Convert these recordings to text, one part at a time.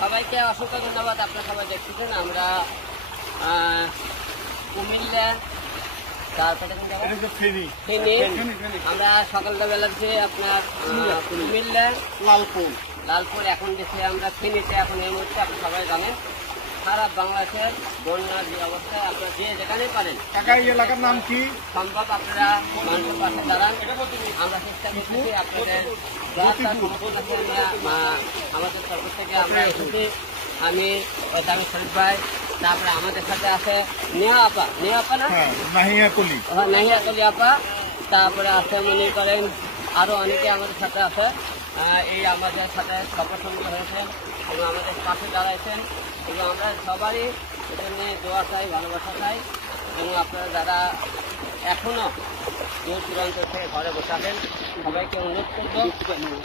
সবাইকে অসংখ্য ধন্যবাদ। আপনারা সবাই দেখতেছেন আমরা কুমিল্লা, তারপরে আমরা সকালটা বেলাতে আপনার কুমিল্লা লালপুর এখন গেছি আমরা ফেনীতে। এখন এই মুহূর্তে আপনি সবাই জানেন সারা বাংলাদেশের বন্যার যে অবস্থায় আপনারা যে যেখানে পারেন এলাকার নাম কি সম্ভব আপনারা মানুষের পাশে দাঁড়ান। আমরা চেষ্টা করতেছি আপনাদের আমাদের তরফ থেকে আমরা এসেছি। আমি শরীফ ভাই, তারপরে আমাদের সাথে আছে নেহা আপা না নাহিয়া কলি আপা, তারপরে আছে মনে করেন আরো অনেকে আমাদের সাথে আছে। এই আমাদের সাথে সফরসম্মত হয়েছেন এবং আমাদের পাশে দাঁড়াইছেন এবং আমরা সবারই এখানে দোয়া চাই, ভালোবাসা চাই। এবং আপনারা যারা এখনো দূর দূরান্ত থেকে ঘরে বসে আছেন সবাইকে অনুরোধ করব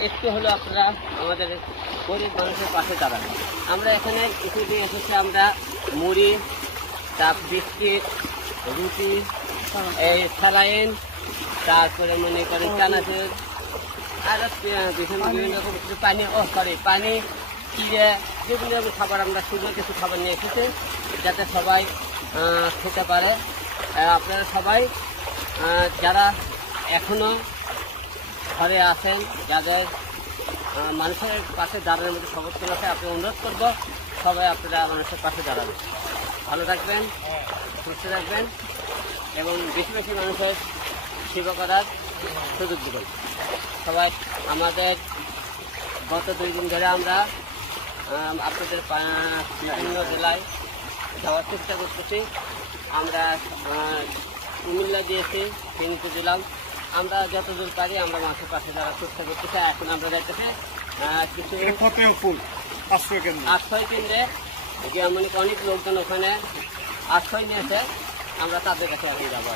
একটু হলেও আপনারা আমাদের গরিব মানুষের পাশে দাঁড়ান। আমরা এখানে কিছুদিন এসেছি আমরা মুড়ি, বিস্কিট, রুটি, এই স্যালাইন, তারপরে মনে করেন চানাচুর আর বিভিন্ন রকম কিছু পানি পানি চিড়ে বিভিন্ন রকম খাবার আমরা সুন্দর কিছু খাবার নিয়ে এসেছি যাতে সবাই খেতে পারে। আপনারা সবাই যারা এখনো ঘরে আছেন, যাদের মানুষের পাশে দাঁড়ানোর মধ্যে সমর্থন আছে, আপনি অনুরোধ করব সবাই আপনারা মানুষের পাশে দাঁড়াবেন। ভালো থাকবেন, সুস্থ থাকবেন এবং বেশি বেশি মানুষের সেবা করার সুযোগ দেবেন। সবাই আমাদের গত 2 দিন ধরে আমরা আপনাদের বিভিন্ন জেলায় যাওয়ার চেষ্টা করতেছি। আমরা কুমিল্লা দিয়েছি, ফেনীতে দিলাম। আমরা যতদূর পারি আমরা মানুষের পাশে যাওয়ার চেষ্টা করতেছি। এখন আমরা যাইতেছি কিছু আশ্রয় কেন্দ্রে, মানে অনেক লোকজন ওখানে আশ্রয় নিয়েছে, আমরা তাদের কাছে এখন যাবো।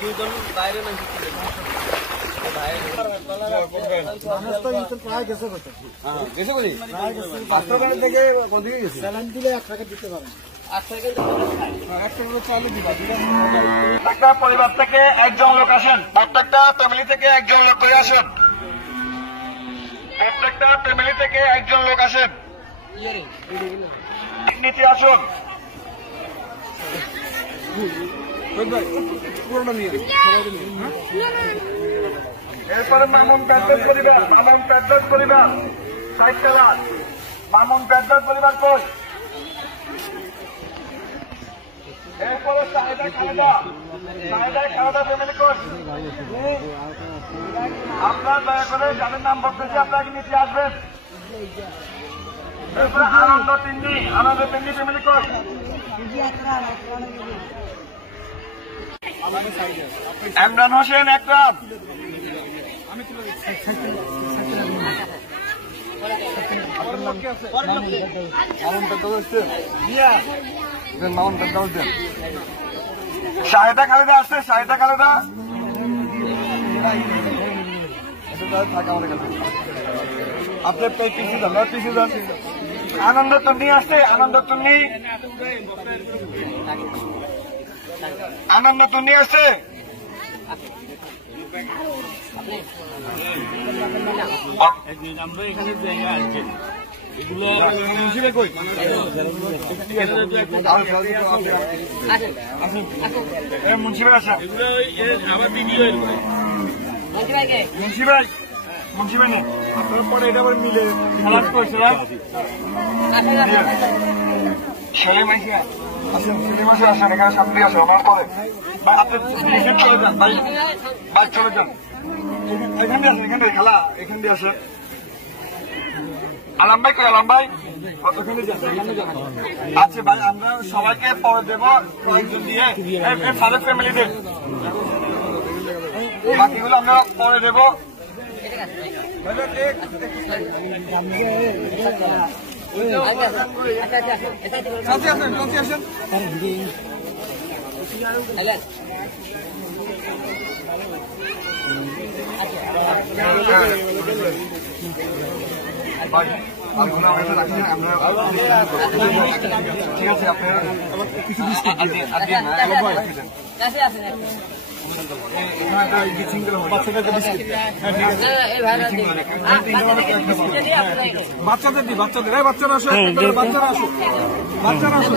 দুজন বাইরে একটা পরিবার থেকে একজন লোক আসেন, প্রত্যেকটা ফ্যামিলি থেকে একজন লোক করে আসেন, প্রত্যেকটা ফ্যামিলি থেকে একজন লোক আসেন, নিচে আসুন। এরপরে মামুন প্যাড্ডার পরিবার সাইকেলার মামুন প্যাড্ডার পরিবার কই? এরপরে সাহেদা খালেদা ফ্যামিলি কই? আপনার দয়া করে যাদের নাম বলতেছি আপনাকে নিচে আসবেন। এরপরে আনন্দ তিন্নি ফ্যামিলি কই? ইমরান হোসেন একরাম, শাহেদা খালেদা আসছে, শাহেদা খালেদা আপনার আনন্দ তুন্নি আসছে, আনন্দ তুন্নি আসছে। মুন্সি ভাই আসা, মুন্সি ভাই নেই আপনার পরে এটা আবার মিলে খেলাপ করছিলাম। সেলিম মাসে আসেন, এখানে সামনে আসে আমার পরে আপনি চলে যান ভাই, চলে যান এখান দিয়ে আসেন, এখান দিয়ে খেলা এখান দিয়ে আসেন। আলাম ভাই কই? আলাম ভাই আচ্ছা ভাই, আমরা সবাইকে পরে দেবো কয়েকজন দিয়ে ফাদার ফ্যামিলিদের, বাকিগুলো আমরা পরে দেবো। আসেন ভাই আমরা ঠিক আছে আপনার কিছু বিস্কুট বাচ্চাদের দি বাচ্চাদের বাচ্চারা আসো বাচ্চারা আসো বাচ্চারা আসো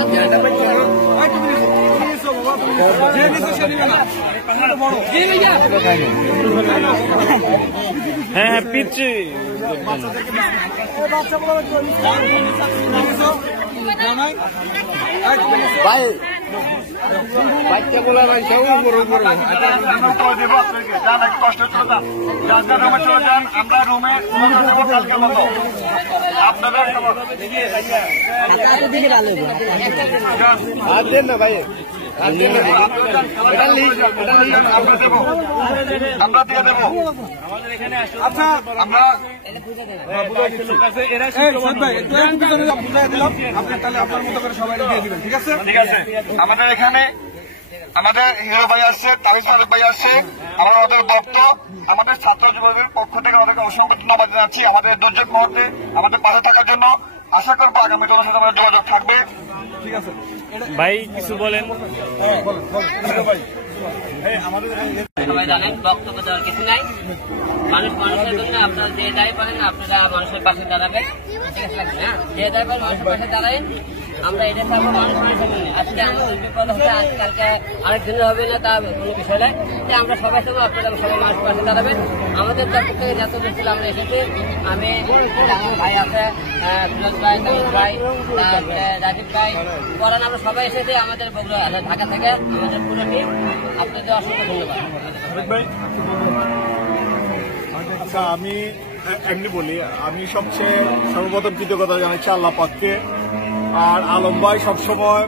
হ্যাঁ পিচ্ছি ভাই বাচ্চা বলা ভাই কেউ কষ্ট চলে যান যার রুমে চলে যান আমরা রুমে দেবো কালকে মতো আপনাদের আর দেন না ভাই আমরা দিয়ে দেবো আচ্ছা আমরা বুঝাই দিলাম আপনার তাহলে আপনার মতো করে সবাই দিয়ে দিবেন ঠিক আছে ঠিক আছে আমাদের এখানে আমাদের হিরো ভাই আসছে তাবিজ মালিক ভাই আসছে আমরা ওদের ভক্ত আমাদের ছাত্র যুবকদের পক্ষ থেকে ওদেরকে অসংখ্য ধন্যবাদ জানাচ্ছি আমাদের দুর্যোগ মুহূর্তে আমাদের পাশে থাকার জন্য আশা করবো আগামী দিনের সাথে আমাদের যোগাযোগ থাকবে ঠিক আছে ভাই কিছু বলেন সবাই জানেন বক্তব্য দেওয়ার কিছু নাই মানুষ মানুষের জন্য আপনারা যে দায়ী পারেন আপনারা মানুষের পাশে দাঁড়াবেন ঠিক আছে না যে দায়ী পারেন মানুষের পাশে দাঁড়াবেন আমরা এটা থাকবো মানুষ মানুষের জন্য আজকে আমাদের বিপদ হচ্ছে আজকালকে আরেক দিন হবে না তা কোনো বিষয় নয় যে আমরা সবাই থাকবো আপনারা সবাই মানুষের পাশে দাঁড়াবেন আমাদের তরফ থেকে যত বেশি আমরা এসেছি আমি ভাই আছে ফিরোজ ভাই তামিম ভাই রাজীব ভাই বলেন আমরা সবাই এসেছি আমাদের ঢাকা থেকে আমাদের পুরো টিম আপনাদের অসংখ্য ধন্যবাদ আচ্ছা আমি এমনি বলি আমি সবচেয়ে সর্বপ্রথম কৃতজ্ঞতা জানাচ্ছি আল্লাহ পাককে আর আলম ভাই সবসময়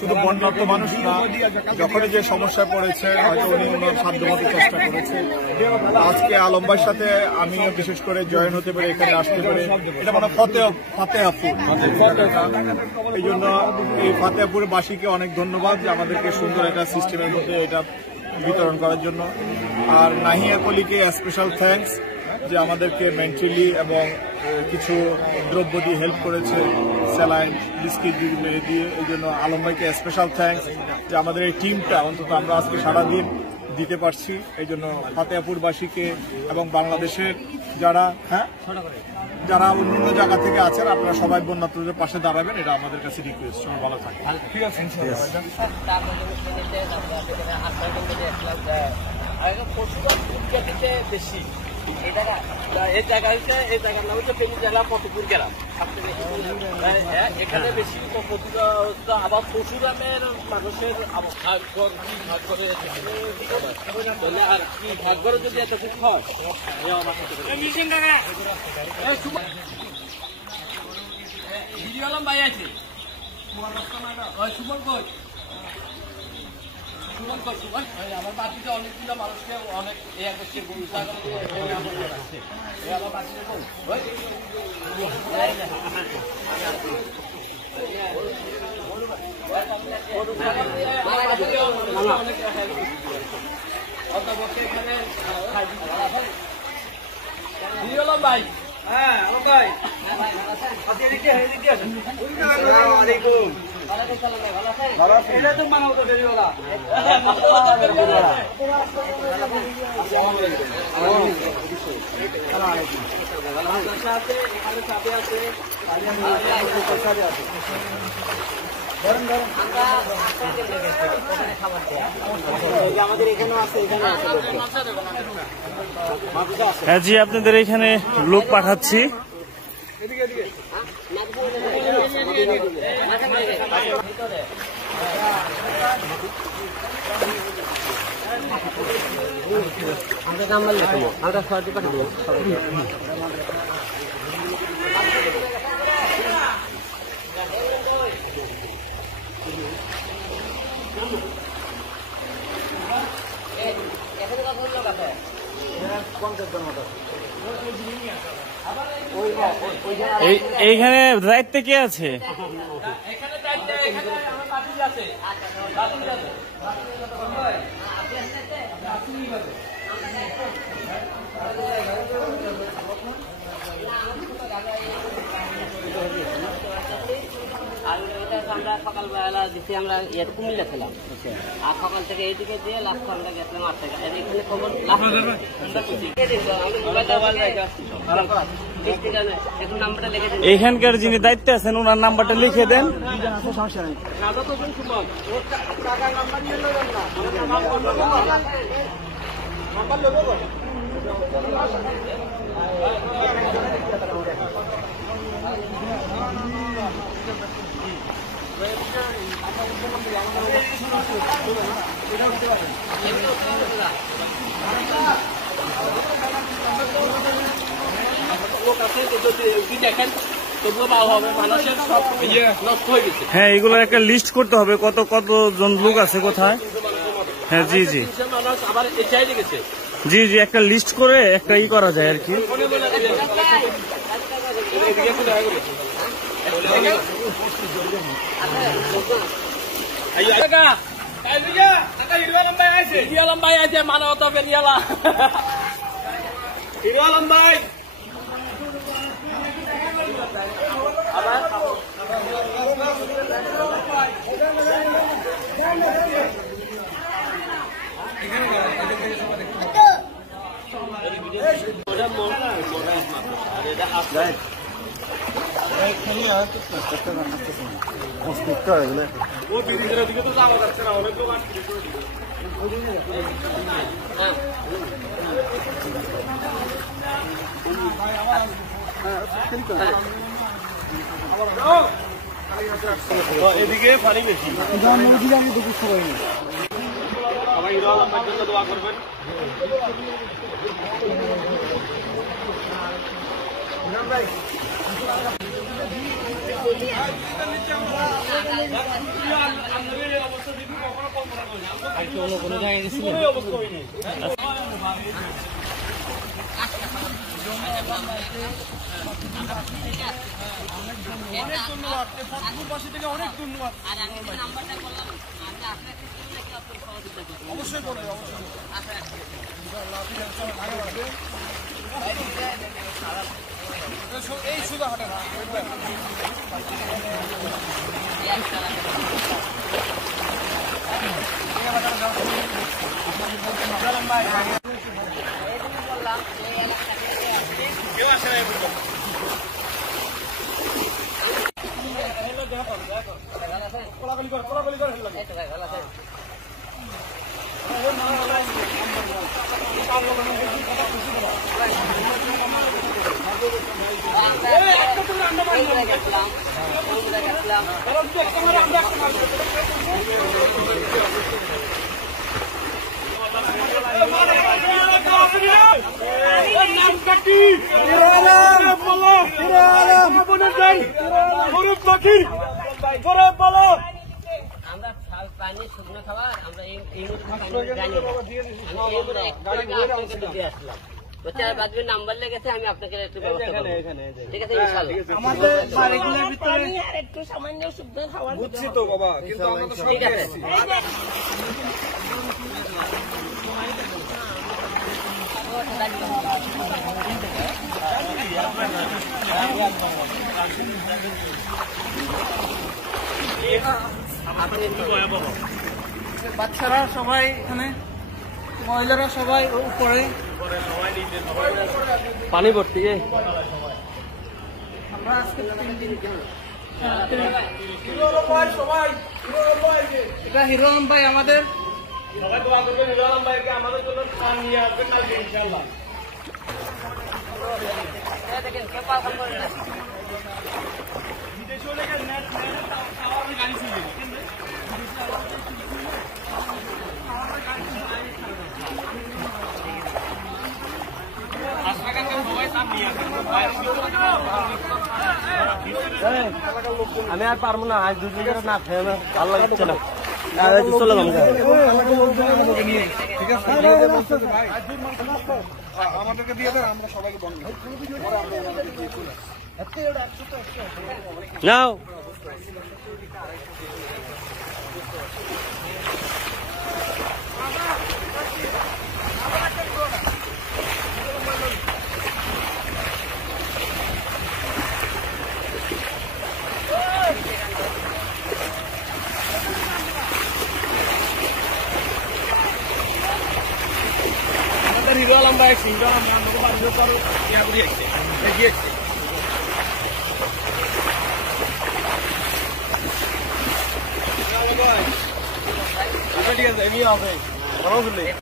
শুধু বন্যার্থ মানুষ না যখনই যে সমস্যায় পড়েছে হয়তো উনি ওনার সাধ্যমতো চেষ্টা করেছে আজকে আলম ভাইয়ের সাথে আমিও বিশেষ করে জয়েন হতে পারে এখানে আসতে পারে এটা মানে ফতেহাপুর এই জন্য এই ফতেহাপুরের বাসীকে অনেক ধন্যবাদ যে আমাদেরকে সুন্দর একটা সিস্টেমের মধ্যে এটা বিতরণ করার জন্য আর নাহিয়া কলিকে স্পেশাল থ্যাঙ্কস যে আমাদেরকে মেন্টালি এবং কিছু দ্রব্য দিয়ে হেল্প করেছে স্যালাইন বিস্কিট দিয়ে এই জন্য আলম ভাইকে স্পেশাল থ্যাঙ্কস যে আমাদের এই টিমটা অন্তত আমরা আজকে সারাদিন দিতে পারছি এই জন্য ফতেহাপুরবাসীকে এবং বাংলাদেশের যারা যারা অন্য জায়গা থেকে আছেন আপনারা সবাই বন্যার্থদের পাশে দাঁড়াবেন এটা আমাদের কাছে রিকোয়েস্ট সবাই ভালো থাকে ঠিক আছে বেশি এই জায়গার নাম হচ্ছে ফেনী জেলা ফতেপুর গ্রাম এখানে বেশি আবার পশুরামের মানুষের ভাগ করে আর কি ভাগ করে যদি এত কিছু হয় ভাই আছে সুমন কই আমার বাড়িতে অনেকগুলো মানুষকে অনেক আমার বাড়িতে ভাই হ্যাঁ ভাই আমাদের এখানেও আছে হ্যাঁ জি আপনাদের এখানে লোক পাঠাচ্ছি আমরা নাম্বার লিখবো আমরা সরটি পাঠাবো এইখানে দায়িত্বে কে আছে? এখানে সকালবেলা দিচ্ছি আমরা কুমিল্লা ছিলাম, আর সকাল থেকে এইদিকে দিয়ে লাস্ট আমরা গেছিলাম 8 টাকা। এখানে খবর এখন নাম্বারটা লিখে দিন। এখানকার যিনি দায়িত্বে আছেন ওনার নাম্বারটা লিখে দেন। দেখেন তবুও পাওয়া হবে, মানুষের সব নষ্ট হয়ে গেছে। হ্যাঁ, এগুলো একটা লিস্ট করতে হবে, কতজন লোক আছে কোথায়। হ্যাঁ, জি জি মানুষ আবার এই চাইলে গেছে। জি জি, একটা লিস্ট করে একটা করা যায় আর কি। এদিকে পানি বেশি, সবাই হিরো আলমের জন্য দোয়া করবেন। কোনো জায়গায় গেছিল অনেক ধন্যবাদ, ফতেপুরবাসী থেকে অনেক ধন্যবাদ। অবশ্যই করে, অবশ্যই এই সুদা হাটে না কেউ আসে না। কোলাগুলি করে আমরা পানি শুকনো খাবার আমরা এই আসলাম। নাম্বার লেগেছে, আমি আপনাকে একটু ব্যবস্থা করবো। ঠিক আছে, একটু সামান্য শুকনো খাবার বুঝছি তো বাবা, কিন্তু ঠিক আছে। বাচ্চারা সবাই এখানে, মহিলারা সবাই উপরে পানি ভর্তি। আমরা আজকে 3 দিন এটা হিরো আলম ভাই আমাদের দেখেন কেউ পাওয়া করে না। আমি আর পারবো না, আজ 2 দিন না খেয়ে না ভালো লাগছে না। চলে যাবো ঠিক আছে, আমাদেরকে দিয়ে দেন, আমরা সবাইকে বন্ধ নাও। আমরা এক সিঙ্গল আমরা বাড়িতে কারো ইয়া করি আসছে এগিয়ে আসছে ঠিক আছে এমনি হবে